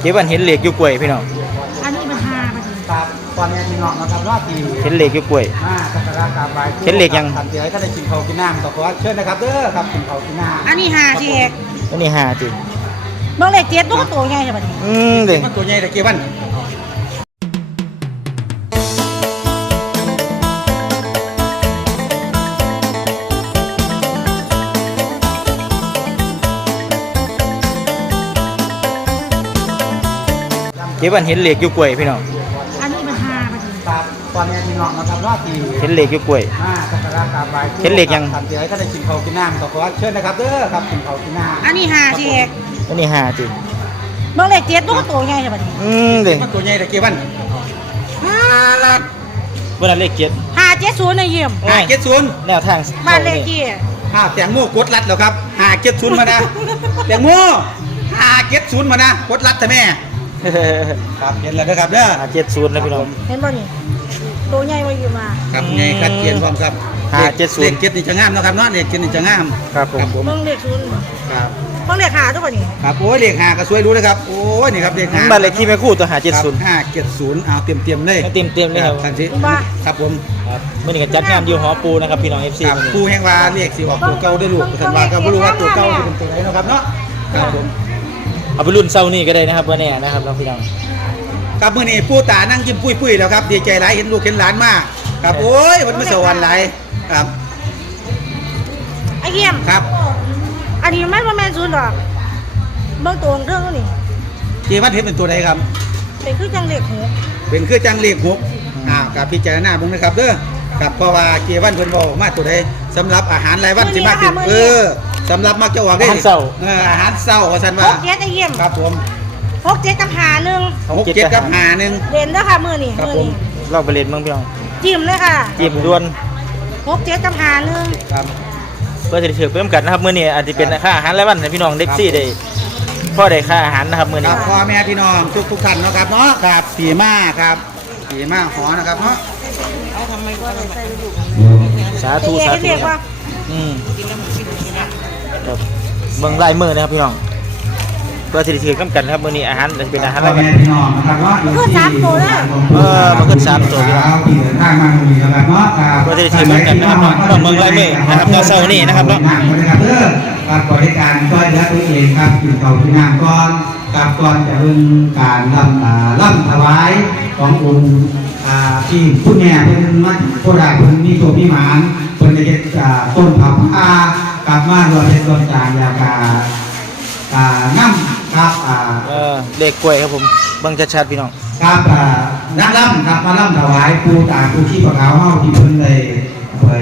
เก็บวันเห็นเหล็กอยู่กล้วยพี่น้องอันนี้มันห้ามันครับตอนนี้พี่น้องนะครับรอบที่เห็นเหล็กอยู่กล้วย มาสักการะกราบไหว้เห็นเลขยังทำเดี๋ยวให้ท่านได้กินข้าวกินน้ำต่อขอเชิญนะครับเด้อครับกินข้าวกินน้ำอันนี้ห้าสิเอกอันนี้ห้าจริงเบิ่งเลขเจ็ดตัวก็โตใหญ่ใช่ปะนี่อืมเด็กมันตัวใหญ่ตะเกียบวัน เก็บวันเห็นเหล็กอยู่กล้วยพี่น้องอันนี้มันห้ามันครับตอนนี้พี่น้องนะครับรอบที่เห็นเหล็กอยู่กล้วยมาสักการะกราบไหว้เห็นเลขยัง ทำเดี๋ยวให้ท่านได้กินข้าวกินน้ำต่อขอเชิญนะครับเด้อครับกินข้าวกินน้ำอันนี้ห้าสิเอกอันนี้ห้าจริงเบิ่งเลขเจ็ดตัวก็โตใหญ่ใช่ปะนี่อืมเด็กมันตัวใหญ่ตะเกียบวันห้าลัดวันนั้นเลขเจ็ดห้าเจ็ดศูนย์ในเยี่ยมห้าเจ็ดศูนย์แนวทางบ้านเลขที่อ้าวแตงโมกดรัดแล้วครับห้าเจ็ดศูนย์มานะแตงโมห้าเจ็ดศูนย์มานะกดรัดแต่แม่ ครับเห็นแล้วนะครับเด้อห้าเจ็ดศูนย์นะพี่น้อง เห็นบ่นี่โตใหญ่มาอยู่มาครับไงครับเขียนพร้อมครับห้าเจ็ดศูนย์ เลขเจ็ดนี่จะงามเนาะครับเนาะเลขเจ็ดนี่จะงามครับผมผมเบิ่งเลขศูนย์ครับเบิ่งเลขห้าตัวปะนี่ครับโอ้ยเลขห้าก็สวยรู้นะครับโอ้ยนี่ครับเลขห้าบ้านเลขที่แม่คู่ตัวห้าเจ็ดศูนย์ห้าเจ็ดศูนย์เอาเตรียมเตรียมๆเลยเตรียมเตรียมๆเลยครับทันทีครับผมครับมื่อนี้ก็จัดงานอยู่หอปูนะครับพี่น้องเอฟซีครับผู้แห่งว่าเลขสิออกตัวเก่าได้ลูกท่านว่าก็บ่รู้ว่าตัวเก่าจะเป็นตัวไหนเนาะครับเนาะครับผม เอาไปรุ่นเศร้านี่ก็ได้นะครับวันนี้นะครับน้องพี่น้อง ครับมื้อนี้ปู่ตานั่งยิ้มปุ้ยๆแล้วครับดีใจหลายเห็นลูกเห็นหลานมากครับโอ้ยมันไม่สวรรค์หลายครับไอ้เยี่ยม ครับอันนี้มันบ่แม่นศูนย์ดอกเบิ่งตัวเครื่องนี่เจวัดเห็นเป็นตัวใดครับ เป็นคือจังเลขหกเป็นคือจังเลขหกอ่ากับพิจารณาเบิ่งนะครับเด้อครับเพราะว่าเจวันเพิ่นบอกมาตัวใด สำหรับอาหารรายวันสิมาติดเออสำหรับมักจะออกได้อาหารเช้าเอออาหารเช้าว่าซั่นหว่า กเจ็ดไอ้เยี่ยมครับผมหกเจ็ดกับหาหนึ่งหกเจ็ดกับห้าหนึ่ง เด่นเด้อค่ะมื้อนี้ครับมื้อผม นี้ลองไปเล่นเมืองพี่น้องจิ้มเลยค่ะจีบด่วนหกเจ็ดกับหาหนึ่งครับ เพื่อจะได้ถือเพิ่มกันนะครับมื้อนี้อาจจะเป็นค่าอาหารรายวันให้พี่น้องเด็กซี่ได้พ่อได้ค่าอาหารนะครับมื้อคนี้รับพ่อแม่พี่น้องทุกทุกๆท่านเนาะครับเนาะครับปีมาครับปีมาหอนะครับเนาะสาธุสาธุเรียกคว่ารับอืมครับเมืองลายมือนะครับพี่น้องเพื่อจะได้ถือกันกันนะครับมื้อนี้อาหารจะเป็นอาหารพ่ราอยวันแม่พี่น้องนะครับเนาะคือสามตัวแล้วเออมันขึ้นสามตัวพี่น้องปีเดินทางมาตรงนี้นะครับเนาะครับเพื่อจะได้ถือกันนะครับเนาะเนาะเมืองลายมือนะครับเนาะเช้านี้นะครับเนาะนั่งบริการเด้อครับบริการช่วยเหลือตัวเองครับกินข้าวกินน้ำก่อนกับก่อนจะเริ่มการลำอ่าลำถวายขององค์ อ่าที่ผู้แม่เพิ่นมาโคราชเพิ่นมีตัวมีหมานเพิ่นจะเฮ็ดอ่าต้นผักอากลับมารวมเป็นต้นจางยากาอ่าน้ำครับอ่าเออเลขกล้วยครับผมเบิ่งชัดๆพี่น้องครับอ่านักล่ำครับมาล่ำถวายปูตาปูขี้ปะขาวเฮาที่เพิ่นได้ไป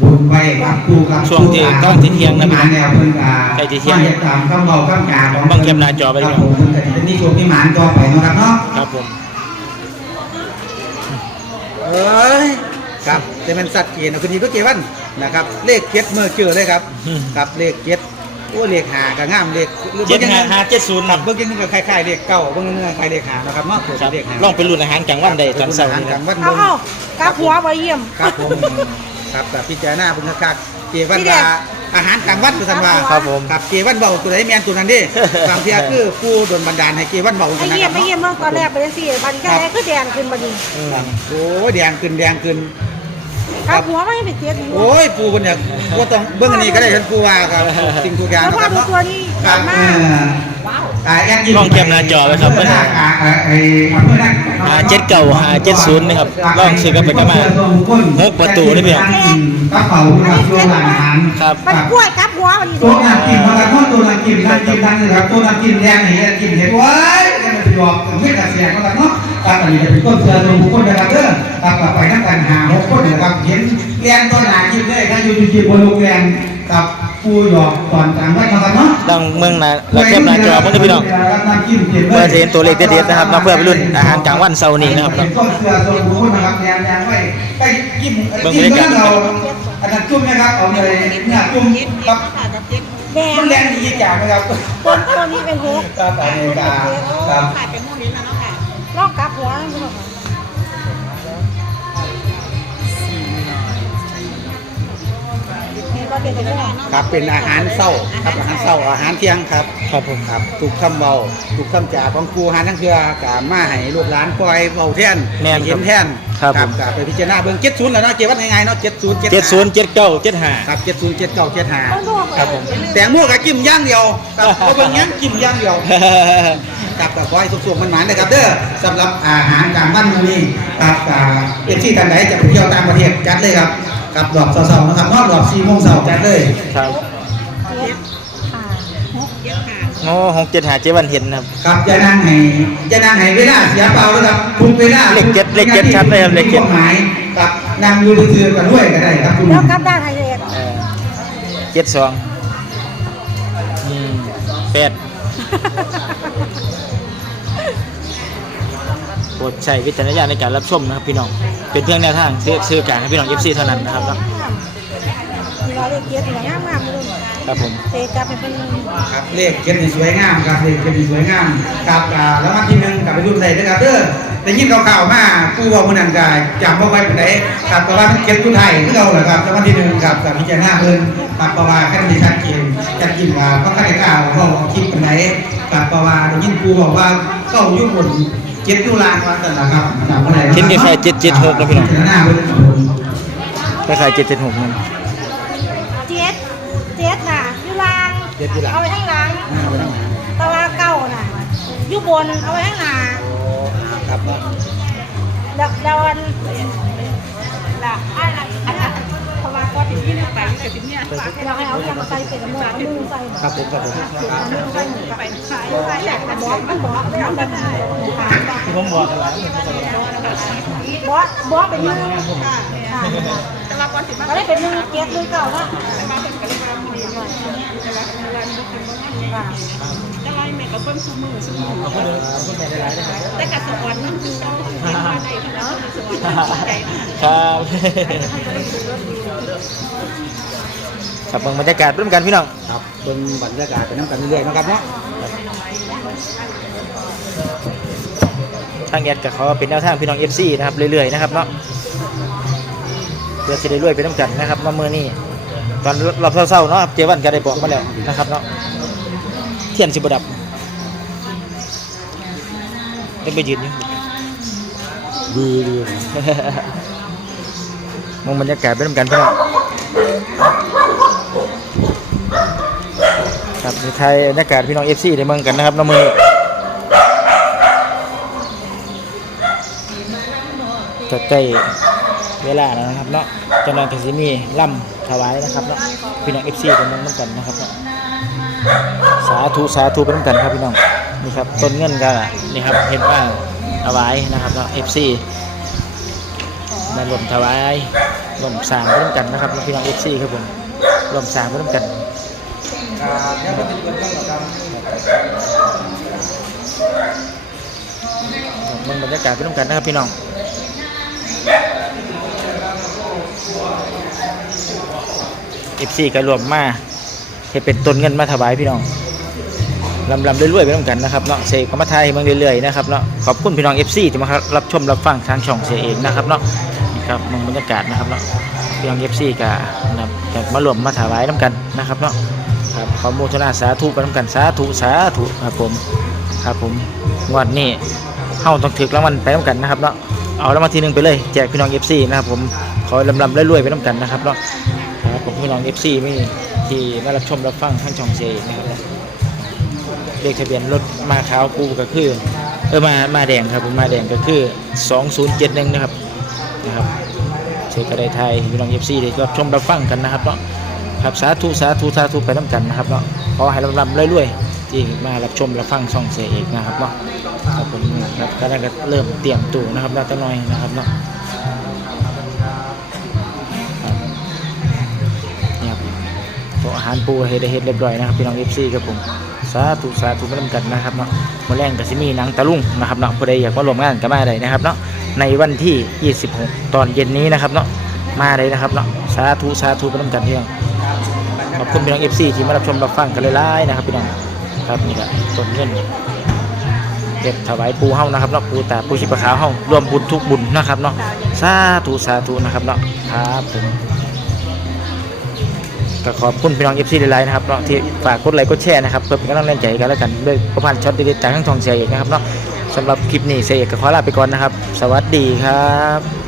บุญไปกับปูกับช่วงที่ปู่ตากำลังสิเที่ยงนะมาแนวเพิ่นอ่าใกล้สิเที่ยงมาฮ็ดตามคำเบาคำจาของบังเก็บหน้าจอไว้คพี่รับน้องผมเพิ่นก็สิเป็นนิชมนิหมานต่อไปเนาะครับเนาะ ครับผมเอ้ยครับแต่มันสัตว์เกียรติคุณดีก็เกวันนะครับ เลขเจ็ดเมื่อเจอเลยครับอืมครับเลขเจ็ดโอ้เลขหาก็งามเลขเจ็ดห้าห้าเจ็ดศูนย์คครัรับบเบิ่งยังก็คล้ายๆเลขเก้าเบิ่งยังก็คล้ายๆเลขหานะครับเนาะตัวครับเลขหาลองไปรุ่นอาหารกลางวันได้ตอนเช้านี้กคลารับงวันเอาเบิ่งเอากลับหัวไว้เยี่ยมครับผมครับแต่พิจารณาเพิ่นคักๆเกวันพี่แดว่าง อาหารกลางวันคือซั่นว่าครับผม ครับเกวันเบาตัวไหนแม่นตัวนั้นเด้บางเทียคือผู้ดลบันดาลให้เกวันเบาไอ้จังนะเยี่คยมรับไอ้เยี่ยมเมื่อตอนแรกเป็นสี่บัดนแค่ไหนคือแดงขึ้นบัดนี้อืมโอ้ยแดงขึ้นแดงขึ้นกลับหัวไม่เป็นเจ็ดหัวโอ้ยปูเพิ่นเนี่ยบ่ต้องเบิ่งอันนี้ก็ได้ท่านปูว่าครับสิ่งทุกอย่างแล้วนะพคอรับดูเนาะตัวนี้ครับมาเอกออ่าแอดยิ ลองเก็บหน้าจอไว้ครับเพิ่นอ่าอ่าอ่าไอ้อำเภอนั้นหาเจ็ดเก่าหาเจ็ดศูนย์นะครับลองซื้อกันไปกันมาหกประตูได้ไหมครับกระเป๋าครับช่วงร้านอาหารครับมันกล้วยกลับหัวบัดนี้ตัวน้ำกินมาแล้วก็ตัวน้ำกินน้ำกินนั่นนะครับตัวน้ำกินแดงนี่กินเห็ดไว้ให้มันหยอกไม่กระเสียงก็แล้วเนาะตามอันนี้จะเป็นต้นเสือตัวบุคคลนะครับเด้อตามกลับไปนักการหาหกคนนะครับเห็นแรงต้นหนากินได้ถ้าอยู่ที่บนโรงแรมกับปูหยอกตอนกลางวันนะครับเนาะ ดังเมืองนะแล้วแคบหน้าจอเพื่อนพี่น้องเพื่อจะเห็นตัวเลขเด็ดๆนะครับเนาะเพื่อไปรุ่นอาหารกลางวันเช้านี้นะครับเนาะต้นเสือตัวบุคคลนะครับแนวแนวไว้ไปกินเบิ่งกินบรรยากาศเราอันนั้นจุ่มนะครับเอาเลยเนี่ยจุ่มครับแดงมันแรงดีจังนะครับต้นตัวนี้เป็นหกครับอันนี้ก็ครับลองกลับหัวนั่นคือนี่ก็เป็นกระม่วง ครับ เป็นอาหารเศร้าครับอาหารเศร้าอาหารเที่ยงครับครับผมครับทุกคำเบาทุกคำจ่าของครูหาทั้งเทือกามาให้ลูกหลานปล่อยเบาแท่นแม่นครับเห็นแท่นครับผม กาไปพิจารณาเบื้องเจ็ดศูนย์แล้วเนาะเจ็ดวัดง่ายๆเนาะเจ็ดศูนย์เจ็ดศูนย์เจ็ดเก้าเจ็ดห้าครับเจ็ดศูนย์เจ็ดเก้าเจ็ดห้าต้นดอกครับผม แต่งมั่วกับจิ้มย่างเดียวครับเพราะเบื้องยังจิ้มย่างเดียวครับก็ขอให้สุขๆมันหมานๆนะครับเด้อสำหรับอาหารกลางวันมื้อนี้ครับเอฟซีท่านใดจะไปเที่ยวต่างประเทศจัดเลยครับ กับรอบเสาร์ๆนะครับนอกรอบสี่โมงเสาร์จัดเลยครับเจ็ดห้าหกเจ็ดห้าโอ้หกเจ็ดหาเจ็ดวันเห็นครับครับอย่านั่งให้อย่านั่งให้เวลาเสียเปล่าเลยครับทุกเวลาเลขเจ็ดเลขเจ็ดชัดเลยครับเลขเจ็ดมีความหมายครับนั่งอยู่ซื่อๆกันด้วยก็ได้ครับคุณแล้วกลับด้านไทยเอกเจ็ดสองอืมแปดโปรดใช้วิจารณญาณในการรับชมนะครับพี่น้อง เป็นเพียงแนวทางซื้อซื้อกลารให้พี่น้องเอฟซีเท่านั้นนะครับเนาะมีเราเลขเจ็ดเหลืองามมากเลยครับผมเตะกลับไปเป็นครับเลขเก็บนี่สวยงามครับเลขเก็บนี่สวยงามครับอ่าแล้ววันที่หนึ่งกลับไปรุ่นใดนะครับเด้อได้ยินข่าวๆมาผู้ว่ามันนันกายจำบ่ไว้เป็นไหนครับเพราะว่ามันเก็บผู้ไทยที่เราแหละครับแล้ววันที่หนึ่งครับกับพิจารณาเพิ่นครับเพราะว่าขั้นที่ชัดเจนจะกินว่าเพราะขั้นที่กล่าวเขาเอาคลิปเป็นไหนครับเพราะว่าได้ยินผู้บอกว่าเก้ายุคบน เจ็ดยุลางว่าแต่ละครับจำบ่ได้เห็นแค่เจ็ดเจ็ดหกนะพี่น้องพิจารณาเพิ่นครับผมคล้ายๆเจ็ดเจ็ดหกนั่น เจ็ดเจ็ดน่ะอยู่ล่างเจ็ดยุลาง เอาไว้ข้างหลังอ่าไปทางไหนแตะวันเก้าน่ะอยู่บนเอาไว้ข้างหน้าโอ้ครับเนาะเดี๋ยวเดี๋ยวอันละอันนั้นอัน นั้นเพราะว่าก็ถึงที่นี่ไปกับที่เนี่ยเราให้เอาอย่างมาใส่เป็นกระม่วงเอมือใส่ครับผมครับผมเอามือใส่หมูกับไปขายขายแต่บอกมันบอกไม่เอาแบบไหนผมบอกกันแล้วบอกบอกเป็นมือค่ะก็ได้เป็นมือเก็บมือเก่าละค่ะแต่กัดสวรรค์มันคือต้องเก็บมาได้เนาะสวรรค์ใจครับ ครับเบิ่งบรรยากาศร่วมกันพี่น้องครับเบิ่งบรรยากาศไปน้ำกันเรื่อยๆนะครับเนาะทางแอดกับเขาเป็นแนวทางพี่น้อง FC นะครับเรื่อยๆนะครับเนาะเพื่อจะได้รวยไปน้ำกันนะครับมาเมื่อนี้ตอนรอบเศร้าๆเนาะครับเจวันก็ได้บอกมาแล้วนะครับเนาะเทียนสิบดับได้ไปยืนอยู่ดีดีมองบรรยากาศไปน้ำกันพี่น้อง ครับในไทยบรรยากาศพี่น้อง FC ได้เมืองกันนะครับน้ำมือจะใกล้เวลานะครับเนาะจำนวนถึงสิมีล่ำถวายนะครับเนาะพี่น้อง FC ได้เมืองน้ำกันนะครับเนาะสาธุสาธุไปน้ำกันครับพี่น้องนี่ครับต้นเงินก็นี่ครับเห็นว่าถวายนะครับเนาะ FC มารวมถวายรวมสางไปร่วมกันนะครับพี่น้องเอฟซีครับผมรวมสางไปร่วมกัน ครับแล้วก็ติดเงินต้องครับมันบรรยากาศไปร่วมกันนะครับพี่น้องเอฟซีก็รวมมาให้เป็นต้นเงินมาถวายพี่น้องลำลำเรื่อยๆไปร่วมกันนะครับเนาะเสกก็มาทายมืองเรื่อยๆนะครับเนาะขอบคุณพี่น้องเอฟซีที่มารับชมรับฟังทางช่องเสียเองนะครับเนาะนี่ครับมึงบรรยากาศนะครับเนาะพี่น้องเอฟซีก็นะครับก็มารวมมาถวายน้ำกันนะครับเนาะ ครับขอโมทนาสาธุไปน้ำกันสาธุสาธุครับผมครับผมงวดนี้เฮาต้องถึกรางวัลไปน้ำกันนะครับเนาะเอารางวัลที่หนึ่งไปเลยแจกพี่น้องเอฟซีนะครับผมขอลำลำรวยๆไปน้ำกันนะครับเนาะครับผมพี่น้องเอฟซีไม่ที่มารับชมรับฟังทางช่องเสียเองนะครับเลขทะเบียนรถมาขาวกูก็คือเออมามาแดงครับผมมาแดงก็คือ 2071 นะครับนะครับเชกระไดไทยพี่น้องเอฟซีได้รับชมรับฟังกันนะครับเนาะ ครับสาธุสาธุสาธุไปน้ำกันนะครับเนาะขอให้ลำลำเรวยๆที่มารับชมรับฟังช่องเสียเอกนะครับเนาะครับผมครับก็ได้ก็เริ่มเตรียมตู้นะครับแล้วจะน้อยนะครับเนาะครับนี่ครับโต๊ะอาหารปูเฮ็ดเฮ็ดเรียบร้อยนะครับพี่น้องเอฟซีครับผมสาธุสาธุไม่ต้องกันนะครับเนาะมาแรงกับซิมีนังตะลุงนะครับเนาะผู้ใดอยากมาร่วมงานก็มาได้นะครับเนาะในวันที่ 26 ตอนเย็นนี้นะครับเนาะมาเลยนะครับเนาะสาธุสาธุไม่ต้องกันพี่น้อง ขอบคุณพี่น้องเอฟซีที่มารับชมรับฟังกันหลายๆนะครับพี่น้องครับนี่ก็ต้นเงินเก็บถวายปูเฮ้านะครับเนาะปูตาปูชิปะขาวเฮารวมบุญทุกบุญนะครับเนาะสาธุสาธุนะครับเนาะครับผมก็ขอบคุณพี่น้องเอฟซีหลายๆนะครับเนาะที่ฝากกดไลค์กดแชร์นะครับเพื่อเป็นกำลังแรงใจกันแล้วกันด้วยประพันธ์ช็อตเด็ดๆจากทั้งทองเสียเอกนะครับเนาะสำหรับคลิปนี้เสียเอกก็ขอลาไปก่อนนะครับ สวัสดีครับ